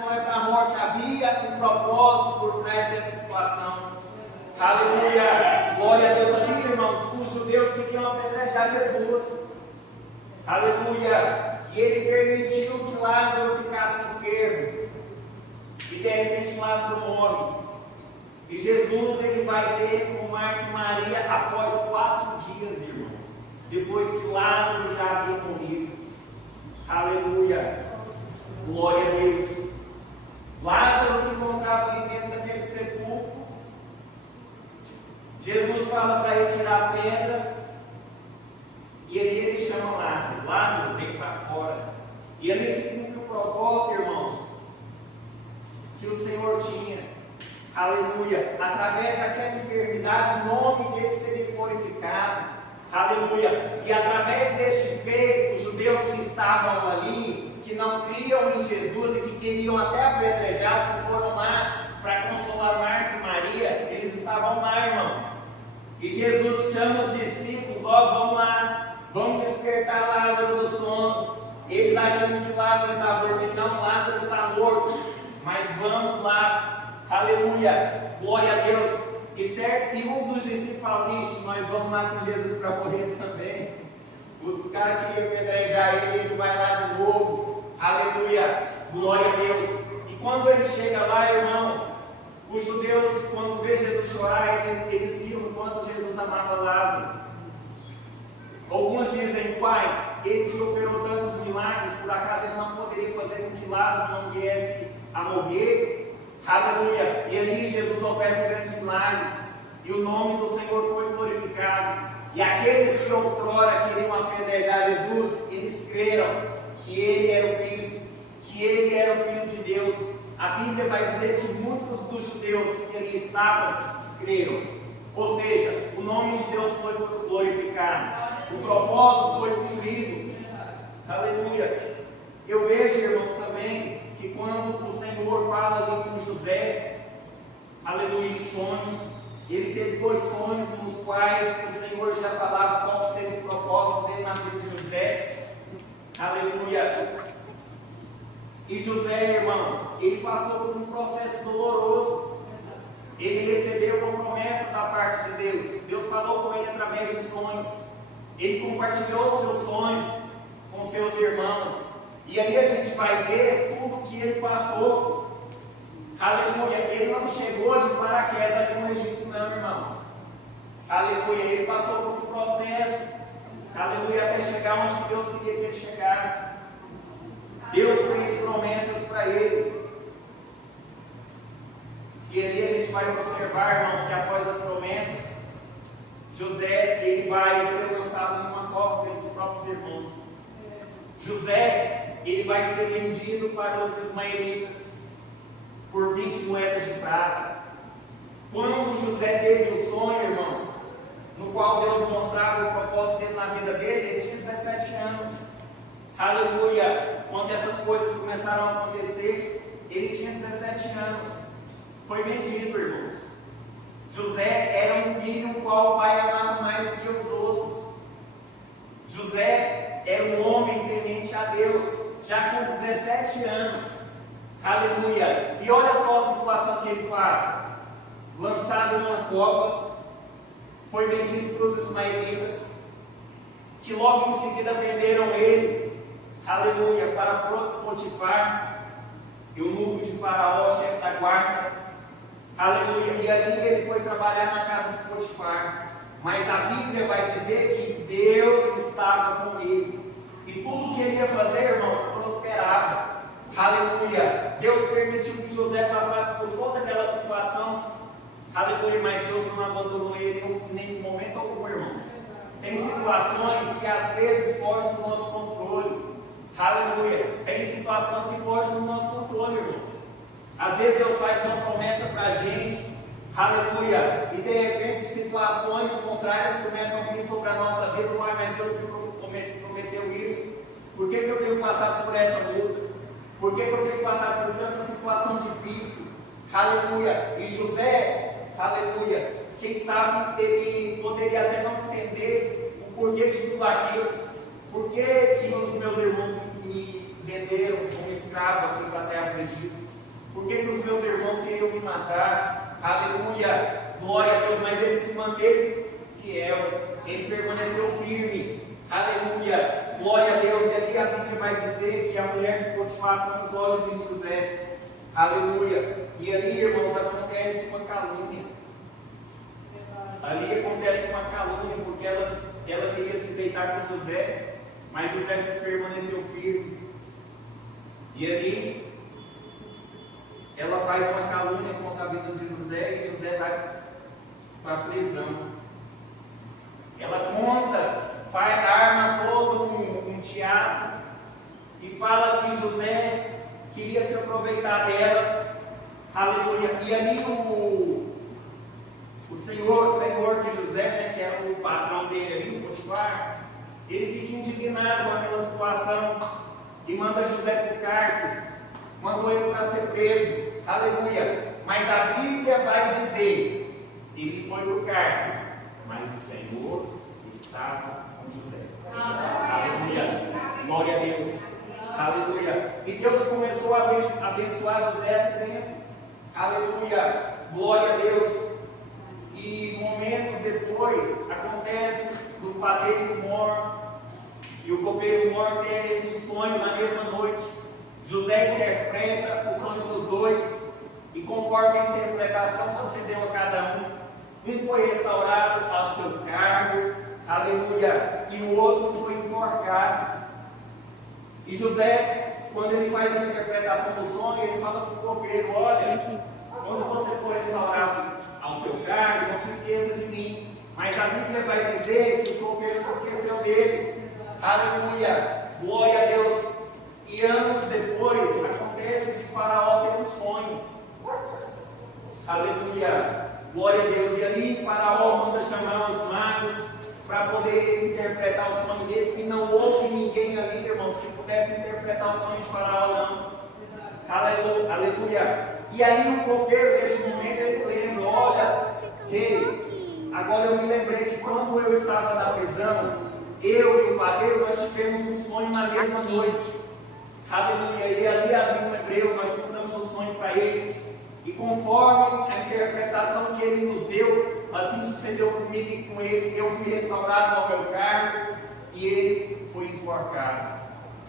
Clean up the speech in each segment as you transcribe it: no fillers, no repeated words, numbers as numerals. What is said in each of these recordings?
não é para a morte, havia um propósito por trás dessa situação. Aleluia, glória a Deus. Ali, irmãos, os judeus queriam apedrejar Jesus. Aleluia, e ele permitiu que Lázaro ficasse enfermo. E de repente Lázaro morre. E Jesus, ele vai ter com Marta e Maria após 4 dias, irmãos, depois que Lázaro já havia morrido. Aleluia, glória a Deus. Lázaro se encontrava ali dentro daquele sepulcro. Jesus fala para ele tirar a pedra. E ele chama Lázaro. Lázaro, vem para fora. E ali se cumpre o propósito, irmãos, que o Senhor tinha. Aleluia. Através daquela enfermidade, o nome dele seria glorificado. Aleluia. E através deste feito, os judeus que estavam ali, que não criam em Jesus e que queriam até apedrejar, que foram lá para consolar Marta e Maria, eles estavam lá, irmãos. E Jesus chama os discípulos: ó, vamos lá, vamos despertar Lázaro do sono. Eles achando que Lázaro estava dormindo. Não, Lázaro está morto. Mas vamos lá. Aleluia, glória a Deus. E um dos discípulos falou: ixi, nós vamos lá com Jesus para morrer também. Os caras queriam apedrejar ele, ele vai lá de novo. Aleluia, glória a Deus. E quando ele chega lá, irmãos, os judeus, quando vê Jesus chorar, eles viram o quanto Jesus amava Lázaro. Alguns dizem: pai, ele que operou tantos milagres, por acaso ele não poderia fazer com que Lázaro não viesse a morrer? Aleluia. E ali Jesus opera um grande milagre. E o nome do Senhor foi glorificado. E aqueles que outrora queriam apedrejar Jesus, eles creram que ele era o Cristo, que ele era o Filho de Deus. A Bíblia vai dizer que muitos dos judeus que ali estavam creram. Ou seja, o nome de Deus foi glorificado. O propósito foi cumprido. Aleluia. Eu vejo, irmãos, também que quando o Senhor fala ali com José, aleluia, em sonhos, ele teve 2 sonhos nos quais o Senhor já falava qual seria o propósito dele na vida de José. Aleluia. E José, irmãos, ele passou por um processo doloroso. Ele recebeu uma promessa da parte de Deus. Deus falou com ele através de sonhos. Ele compartilhou os seus sonhos com seus irmãos. E ali a gente vai ver tudo que ele passou. Aleluia. Ele não chegou de paraquedas ali no Egito, não, irmãos. Aleluia. Ele passou por um processo. Aleluia. Até chegar onde Deus queria que ele chegasse. Deus fez promessas para ele. E ali a gente vai observar, irmãos, que após as promessas, José, ele vai ser lançado numa cova pelos próprios irmãos. José, ele vai ser vendido para os ismaelitas por 20 moedas de prata. Quando José teve o sonho, irmãos, no qual Deus mostrava o propósito dele na vida dele, ele tinha 17 anos. Aleluia! Quando essas coisas começaram a acontecer, ele tinha 17 anos. Foi vendido, irmãos. José era um filho o qual o pai amava mais do que os outros. José era um homem temente a Deus, já com 17 anos. Aleluia! E olha só a situação que ele passa. Lançado numa cova, foi vendido para os ismaelitas, que logo em seguida venderam ele, aleluia, para Potifar, eunuco de Faraó, chefe da guarda, aleluia. E ali ele foi trabalhar na casa de Potifar. Mas a Bíblia vai dizer que Deus estava com ele. E tudo que ele ia fazer, irmãos, prosperava. Aleluia. Deus permitiu que José passasse por toda aquela situação. Aleluia. Mas Deus não abandonou ele em nenhum momento algum, irmãos. Tem situações que às vezes fogem do nosso controle. Aleluia. Tem situações que fogem do nosso controle, irmãos. Às vezes Deus faz uma promessa para a gente. Aleluia. E de repente situações contrárias começam a vir sobre a nossa vida. Mas Deus me prometeu isso. Por que eu tenho que passar por essa luta? Por que eu tenho que passar por tanta situação difícil? Aleluia. E José, aleluia, quem sabe ele poderia até não entender o porquê de tudo aquilo. Por que os meus irmãos me venderam como escravo? escravo aqui para a terra do Egito? Por que os meus irmãos queriam me matar? Aleluia, glória a Deus, mas ele se manteve fiel, ele permaneceu firme, aleluia, glória a Deus. E ali a Bíblia vai dizer que a mulher de Potifar põe os olhos em José, aleluia, e ali, irmãos, acontece uma calúnia, porque ela queria se deitar com José, mas José se permaneceu firme, e ali ela faz uma calúnia contra a vida de José, e José vai para a prisão. Ela conta, arma todo um teatro e fala que José queria se aproveitar dela, aleluia. E ali o senhor de José, né, que era o patrão dele ali, o Potifar, ele fica indignado com aquela situação e manda José para o cárcere, mandou ele para ser preso, aleluia. Mas a Bíblia vai dizer, ele foi para o cárcere, mas o Senhor estava com José, aleluia, glória a Deus, aleluia. E Deus começou a abençoar José aqui dentro, aleluia, glória a Deus. E momentos depois acontece do padeiro mor e o copeiro mor ter um sonho na mesma noite. José interpreta o sonho dos dois, e conforme a interpretação sucedeu a cada um foi restaurado ao seu cargo, aleluia, e o outro foi enforcado. E José, quando ele faz a interpretação do sonho, ele fala para o copeiro: olha, quando você for restaurado ao seu cargo, não se esqueça de mim. Mas a Bíblia vai dizer que o copeiro se esqueceu dele, aleluia, glória a Deus. E anos depois acontece de Faraó ter um sonho, aleluia, glória a Deus. E ali Faraó manda chamar os magos para poder interpretar o sonho dele, e não houve ninguém ali, irmãos, que pudesse interpretar o sonho de Faraó, não, aleluia. E ali o copeiro, nesse momento, ele lembra: olha, ei, agora eu me lembrei que quando eu estava na prisão, eu e o padeiro, nós tivemos um sonho na mesma noite, aleluia. E ali havia um hebreu, nós contamos o sonho para ele, e conforme a interpretação que ele nos deu, assim sucedeu comigo e com ele. Eu fui restaurado ao meu cargo e ele foi enforcado,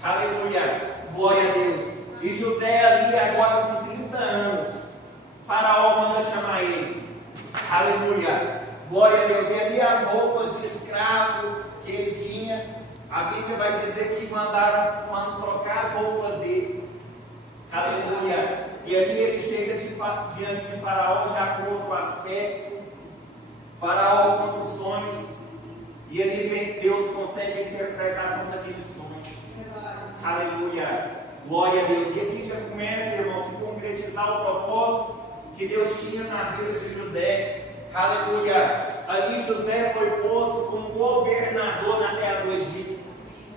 aleluia, glória a Deus. E José ali agora com 30 anos, Faraó manda chamar ele, aleluia, glória a Deus. E ali as roupas de escravo que ele tinha, a Bíblia vai dizer que mandaram trocar as roupas dele, aleluia. E ali ele chega diante de Faraó, já com outro aspecto. Faraó conta os sonhos, e ele vem, Deus concede a interpretação daquele sonho, aleluia, glória a Deus. E aqui já começa, irmão, a se concretizar o propósito que Deus tinha na vida de José, aleluia. Ali José foi posto como governador na terra do Egito,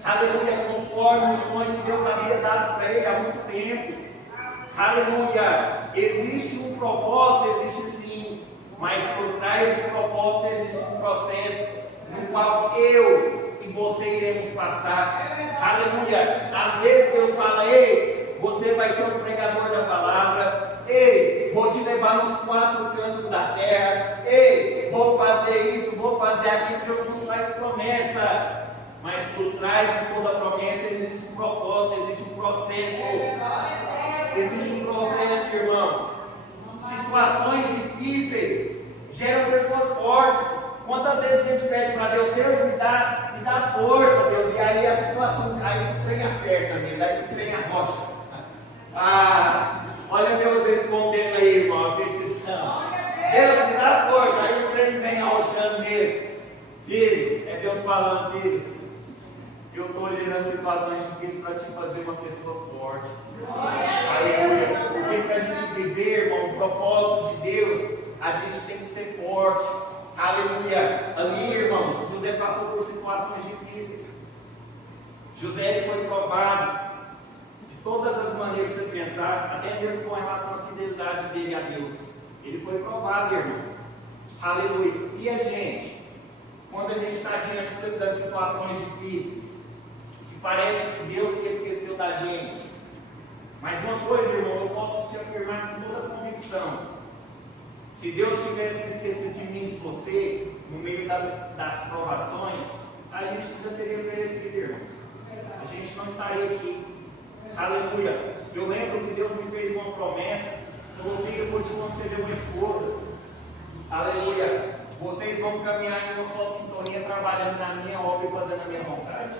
aleluia, conforme o sonho que Deus havia dado para ele há muito tempo, aleluia. Existe um propósito, existe sim, mas por trás do propósito existe um processo no qual eu e você iremos passar, aleluia. Às vezes Deus fala: ei, você vai ser um pregador da palavra, ei, vou te levar nos 4 cantos da terra, ei, vou fazer isso, vou fazer aquilo. Deus nos faz promessas, mas por trás de toda promessa existe um propósito, existe um processo, irmãos. Situações difíceis geram pessoas fortes. Quantas vezes a gente pede para Deus: Deus me dá força, Deus, e aí a situação, aí o trem aperta mesmo, aí o trem arrocha. Olha Deus respondendo aí, irmão, a petição. Deus me dá força, aí o trem vem arrochando mesmo. Filho, é Deus falando: filho, eu estou gerando situações difíceis para te fazer uma pessoa forte. Aleluia. Porque para a gente viver, irmão, o propósito de Deus, a gente tem que ser forte. Aleluia. Ali, irmãos, José passou por situações difíceis. José ele foi provado de todas as maneiras de pensar, até mesmo com relação à fidelidade dele a Deus. Ele foi provado, irmãos. Aleluia. E a gente, quando a gente está diante das situações difíceis, que parece que Deus se esqueceu da gente, Mas uma coisa, irmão, eu posso te afirmar com toda convicção. Se Deus tivesse esquecido de mim, de você, no meio das provações, a gente já teria perecido, irmãos. A gente não estaria aqui. Aleluia. Eu lembro que Deus me fez uma promessa. Falou: filho, eu vou te conceder uma esposa. Aleluia. Vocês vão caminhar em uma só sintonia, trabalhando na minha obra e fazendo a minha vontade.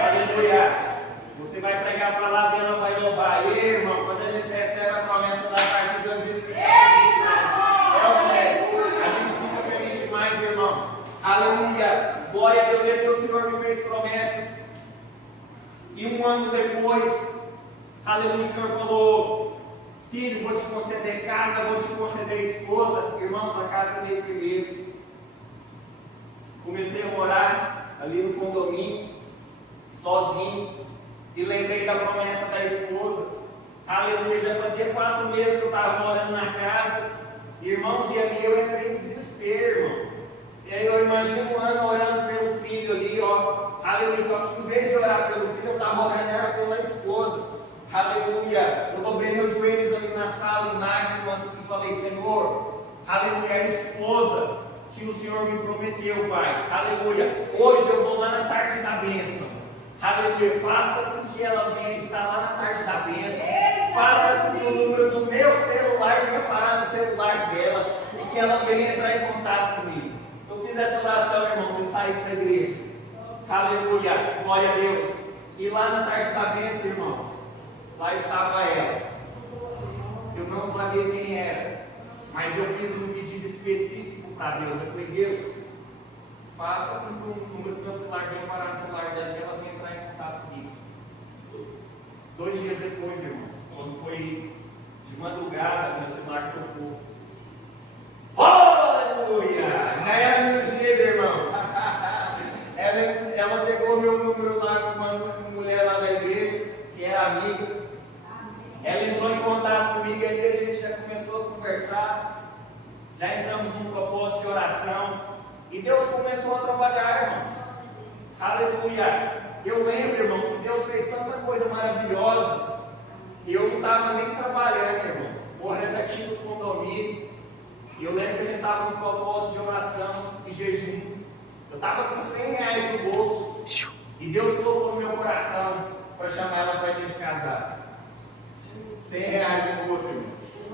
Aleluia. Você vai pregar para lá e ela vai louvar. E, irmão, quando a gente recebe a promessa da parte de Deus, a gente fica feliz demais. A gente fica feliz demais, irmão. Aleluia. Glória a Deus. E o Senhor me fez promessas. E um ano depois, aleluia, o Senhor falou: filho, vou te conceder casa, vou te conceder esposa. Irmãos, a casa veio primeiro. Comecei a morar ali no condomínio, sozinho. E lembrei da promessa da esposa. Aleluia, já fazia 4 meses que eu estava morando na casa. Irmãos, e ali eu entrei em desespero, irmão. E aí eu imagino um ano orando pelo filho ali, ó. Aleluia, só que em vez de orar pelo filho, eu estava orando era pela esposa. Aleluia, eu dobrei meus joelhos ali na sala, em lágrimas, e falei: Senhor, aleluia, a esposa que o Senhor me prometeu, Pai. Aleluia, hoje eu vou lá na tarde da bênção. Aleluia, faça com que ela venha estar lá na tarde da bênção. Faça com que o número do meu celular venha parar no celular dela e que ela venha entrar em contato comigo. Eu fiz essa oração, irmãos, e saí da igreja. Aleluia, glória a Deus. E lá na tarde da bênção, irmãos, lá estava ela. Eu não sabia quem era, mas eu fiz um pedido específico para Deus. Eu falei: Deus, faça com que o número do meu celular venha parar no celular dela e ela venha entrar em contato comigo. 2 dias depois, irmãos, quando foi de madrugada, meu celular tocou. Oh, aleluia! Já era meu dia, irmão. Ela pegou meu número lá com uma mulher lá da igreja, que era amiga. Ela entrou em contato comigo e ali a gente já começou a conversar. Já entramos num propósito de oração. E Deus começou a trabalhar, irmãos. Aleluia. Eu lembro, irmãos, que Deus fez tanta coisa maravilhosa. E eu não estava nem trabalhando, irmãos. Morrendo aqui no condomínio. E eu lembro que a gente estava num propósito de oração e jejum. Eu estava com R$100 no bolso. E Deus colocou no meu coração para chamar ela para a gente casar. R$100 no bolso, irmão.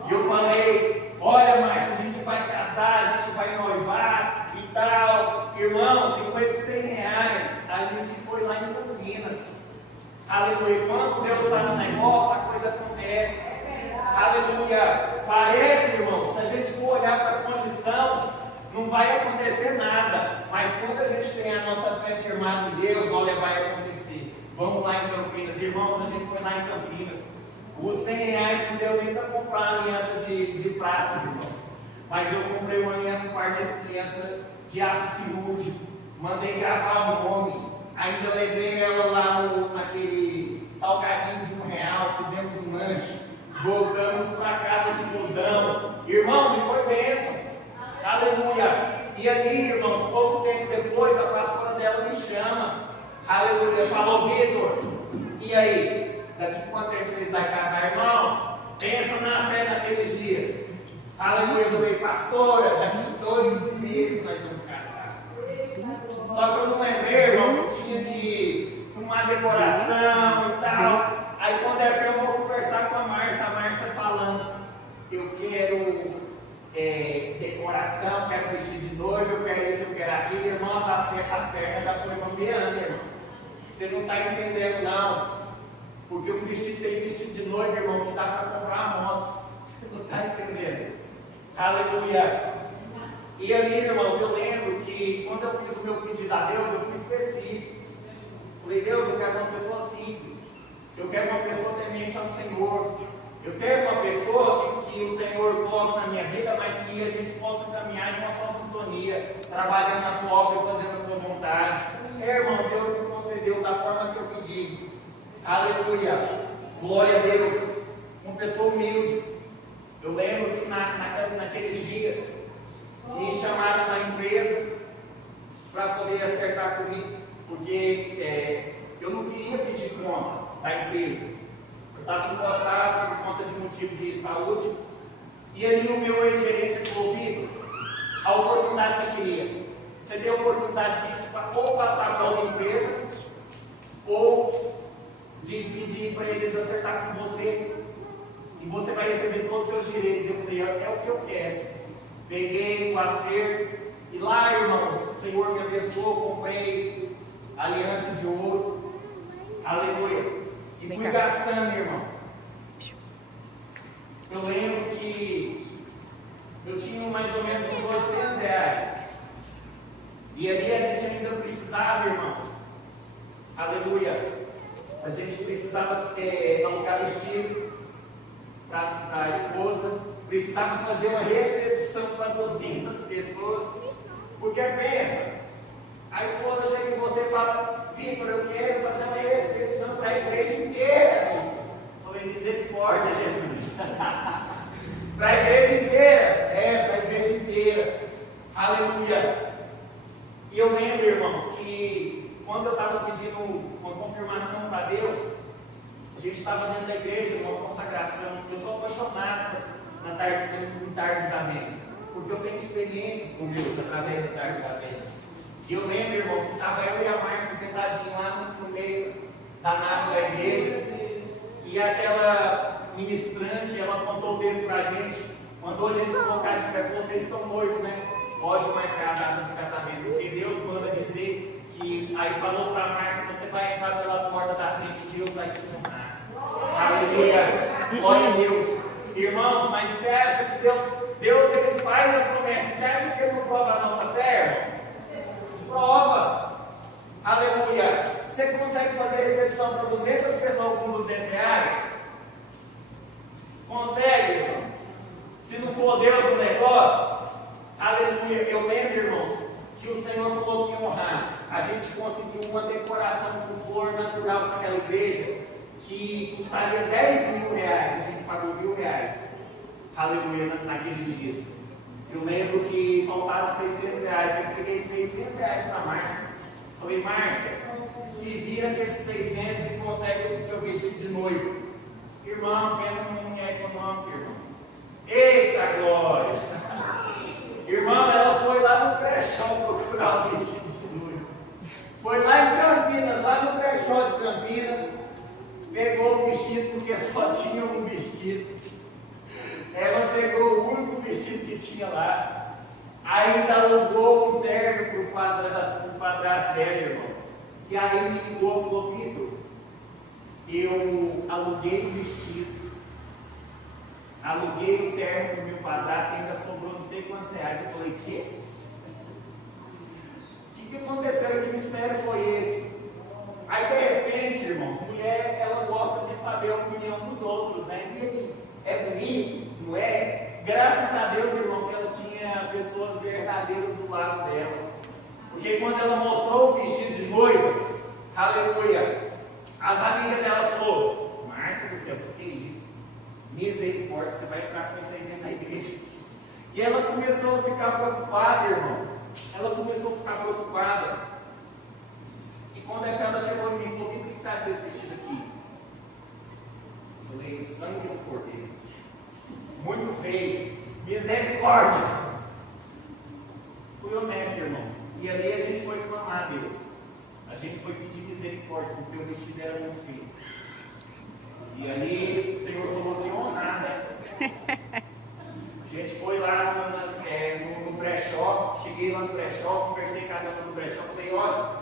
E eu falei: olha, mas a gente vai casar, a gente vai noivar e tal. Irmãos, e com esses R$100, a gente foi lá em Campinas. Aleluia. Quando Deus está no negócio, a coisa acontece. Aleluia. Parece, irmãos, se a gente for olhar para a condição, não vai acontecer nada. Mas quando a gente tem a nossa fé firmada em Deus, olha, vai acontecer. Vamos lá em Campinas. Irmãos, a gente foi lá em Campinas. Os R$100 não deu nem para comprar uma aliança de prata, irmão. Mas eu comprei uma parte de aliança de aço cirúrgico. Mandei gravar o nome. Ainda levei ela lá naquele salgadinho de R$1. Fizemos um lanche. Voltamos para casa de busão. Irmãos, e foi bênção. Aleluia. E ali, irmãos, pouco tempo depois, a pastora dela me chama. Aleluia. Falou: Vitor, e aí? Daqui quanto tempo vocês vão casar, irmão? Pensa na fé naqueles dias. Aleluia. Eu falei: pastora, daqui 2 meses nós vamos casar. Só que eu não lembrei, irmão, que tinha de uma decoração e tal. Aí quando é fé, eu vou conversar com a Márcia falando: eu quero decoração, quero vestido de noiva, eu quero isso, eu quero aquilo. Irmãos, as pernas já foram bambeando, irmão. Você não está entendendo, não. Porque tem vestido de noiva, irmão, que dá para comprar a moto. Você não está entendendo. Aleluia. E ali, irmãos, eu lembro que quando eu fiz o meu pedido a Deus, eu fui específico. Falei: Deus, eu quero uma pessoa simples. Eu quero uma pessoa temente ao Senhor. Eu quero uma pessoa que o Senhor coloque na minha vida, mas que a gente possa caminhar em uma só sintonia, trabalhando na tua obra e fazendo a tua vontade. Irmão, Deus me concedeu da forma que eu pedi. Aleluia. Glória a Deus. Uma pessoa humilde. Eu lembro que naqueles dias me chamaram na empresa para poder acertar comigo, porque eu não queria pedir conta da empresa. saúde. E ali o meu ex-gerente falou: Vitor, a oportunidade que você queria. Você tem a oportunidade de ou passar para outra empresa, ou de pedir para eles acertar com você, e você vai receber todos os seus direitos. Eu falei: é o que eu quero. Peguei o acerto, e lá, irmãos, o Senhor me abençoou, comprei aliança de ouro, aleluia, e fui gastando, irmão. Eu lembro que eu tinha mais ou menos uns R$800, e ali a gente ainda precisava, irmãos, aleluia, a gente precisava alugar vestido para a esposa, precisava fazer uma recepção para 200 pessoas, porque pensa, a esposa chega em você e fala: Vitor, eu quero fazer uma recepção para a igreja inteira. Eu falei: misericórdia, Jesus. Para a igreja inteira, para a igreja inteira, aleluia. E eu lembro, irmãos, que quando eu estava pedindo uma confirmação para Deus, a gente estava dentro da igreja, uma consagração. Eu sou apaixonado na tarde da mesa, porque eu tenho experiências com Deus através da tarde da mesa. E eu lembro, irmãos, que estava eu e a Márcia sentadinhos lá no meio da nave da igreja, e aquela ministrante, ela apontou o dedo para a gente, mandou a gente se colocar de pé, falou: vocês estão noivos, né? Pode marcar a data do casamento, porque Deus manda dizer que, aí falou para a Márcia: você vai entrar pela porta da frente, Deus vai te honrar. Aleluia, glória a Deus. Irmãos, mas você acha que Deus ele faz a promessa, você acha que Ele não prova a nossa fé, irmão? Prova, aleluia. Você consegue fazer recepção para 200 pessoas com R$200? Consegue, irmão? Se não for Deus no negócio, aleluia. Eu lembro, irmãos, que o Senhor falou que ia honrar. A gente conseguiu uma decoração com flor natural para aquela igreja, que custaria R$10.000, a gente pagou R$1.000, aleluia, naqueles dias. Eu lembro que faltaram R$600, eu entreguei R$600 para a Márcia. Falei: Márcia, se vira com esses 600 e consegue o seu vestido de noivo. Irmão, pensa numa mulher econômica, irmão. Eita glória! Irmão, ela foi lá no brechó procurar o vestido de noivo. Foi lá em Campinas, lá no brechó de Campinas, pegou o vestido, porque só tinha um vestido. Ela pegou o único vestido que tinha lá. Ainda alugou um terno para o padrasto dela, irmão. E aí me ligou e falou: Vitor, eu aluguei o vestido, aluguei o terno para o meu padrasto e ainda sobrou não sei quantos reais. Eu falei: quê? O que aconteceu? Que mistério foi esse? Aí de repente, irmãos, mulher, ela gosta de saber a opinião dos outros, né? E aí, é bonito, não é? Graças a Deus, irmão, que ela tinha pessoas verdadeiras do lado dela. Porque quando ela mostrou o vestido de noiva, aleluia, as amigas dela falaram: Márcia do céu, o que é isso? Misericórdia, você vai entrar com isso aí dentro da igreja. E ela começou a ficar preocupada, irmão. Ela começou a ficar preocupada. E quando ela chegou em mim e falou: o que você acha desse vestido aqui? Eu falei: o sangue do cordeiro. Muito feio. Misericórdia. Fui honesto, irmãos. E ali a gente foi clamar a Deus. A gente foi pedir misericórdia, porque o vestido era muito feio. E ali o Senhor falou que honrar, né? A gente foi lá no brechó, cheguei lá no brechó, conversei com a dona do brechó, falei: olha,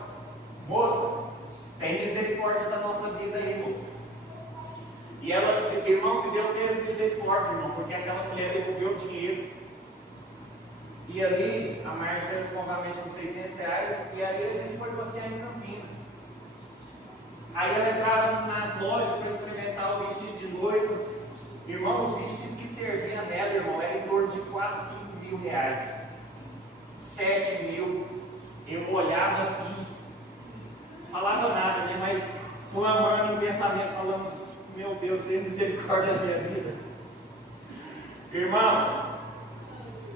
moça, tem misericórdia da nossa vida aí, moça. E ela, irmão, se Deus teve misericórdia, irmão, porque aquela mulher devolveu o dinheiro. E ali, a Márcia novamente com R$600, e aí a gente foi passear em Campinas. Aí ela entrava nas lojas para experimentar o vestido de noiva. Irmão, os vestidos que servia nela, irmão, era em torno de R$4.000, R$5.000, R$7.000. Eu olhava assim, não falava nada, né? Mas clamando em pensamento, falando: meu Deus, tenha misericórdia da minha vida. Irmãos,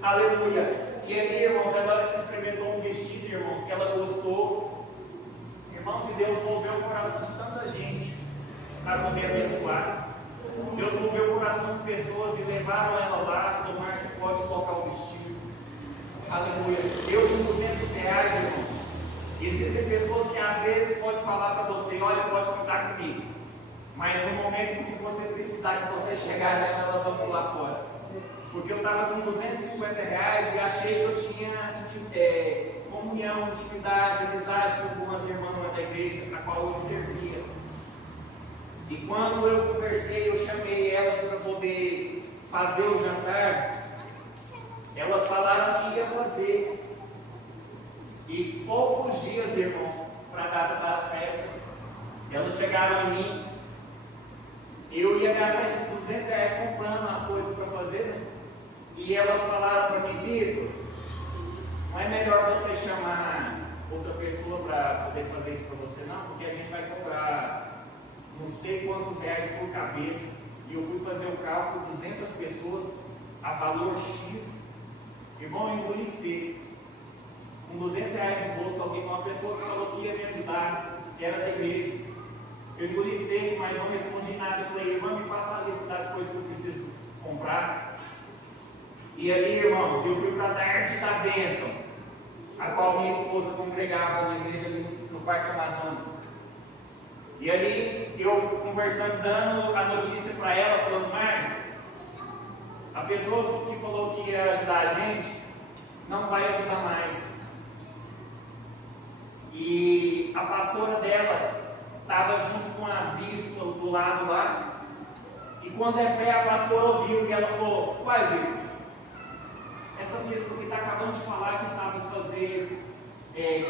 aleluia. E ali, irmãos, ela experimentou um vestido, irmãos, que ela gostou. Irmãos, e Deus moveu o coração de tanta gente para poder abençoar. Deus moveu o coração de pessoas e levaram ela lá. Falou: Márcia, pode colocar o vestido. Aleluia. Eu com R$200, irmãos. Existem pessoas que às vezes podem falar para você: olha, pode contar comigo. Mas no momento que você precisar, que você chegar nela, elas vão pular fora. Porque eu estava com R$250 e achei que eu tinha comunhão, intimidade, amizade com algumas irmãs lá da igreja, a qual eu servia. E quando eu conversei, eu chamei elas para poder fazer o jantar. Elas falaram que ia fazer. E poucos dias, irmãos, para a data da festa, elas chegaram em mim. Eu ia gastar esses R$200 comprando as coisas para fazer, né? E elas falaram para mim: Vitor, não é melhor você chamar outra pessoa para poder fazer isso para você, não? Porque a gente vai cobrar não sei quantos reais por cabeça. E eu fui fazer o cálculo: 200 pessoas a valor X. Irmão, eu engoli seco. Com R$200 no bolso, alguém, uma pessoa que falou que ia me ajudar, que era da igreja. Eu engoli seco, mas não respondi nada. Eu falei: irmão, me passa a lista das coisas que eu preciso comprar. E ali, irmãos, eu fui para a arte da bênção, a qual minha esposa congregava na igreja ali no Parque Amazonas. E ali, eu conversando, dando a notícia para ela, falando: Márcia, a pessoa que falou que ia ajudar a gente, não vai ajudar mais. E a pastora dela estava junto com a bispa do lado lá. E quando é fé, a pastora ouviu e ela falou: vai ver, essa bispa que está acabando de falar que sabe fazer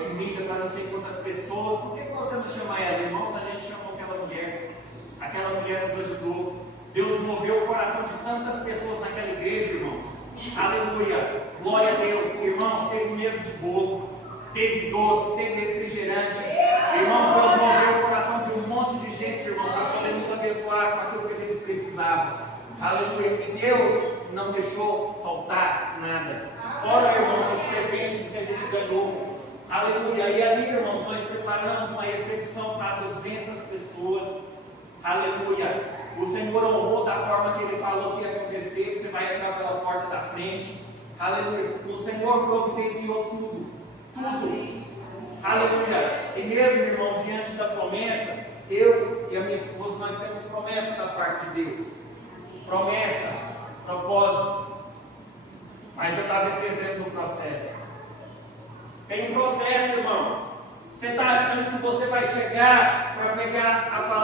comida para não sei quantas pessoas, por que você não chama ela? Irmãos, a gente chamou aquela mulher nos ajudou. Deus moveu o coração de tantas pessoas naquela igreja, irmãos. Aleluia, glória a Deus. Irmãos, teve mesa de bolo, teve doce, teve refrigerante. Irmãos, Deus moveu o coração de um monte de gente, irmão, para poder nos abençoar com aquilo que a gente precisava. Aleluia. E Deus não deixou faltar nada. Fora, irmãos, os presentes que a gente ganhou. Aleluia. E ali, irmãos, nós preparamos uma recepção para 200 pessoas. Aleluia. O Senhor honrou da forma que Ele falou que ia acontecer. Você vai entrar pela porta da frente. Aleluia. O Senhor providenciou tudo. Tudo. Aleluia. E mesmo, irmão, diante da promessa, eu e a minha esposa, nós temos promessa da parte de Deus. Promessa, propósito. Mas eu estava esquecendo do processo. Tem um processo, irmão. Você está achando que você vai chegar para pegar a palavra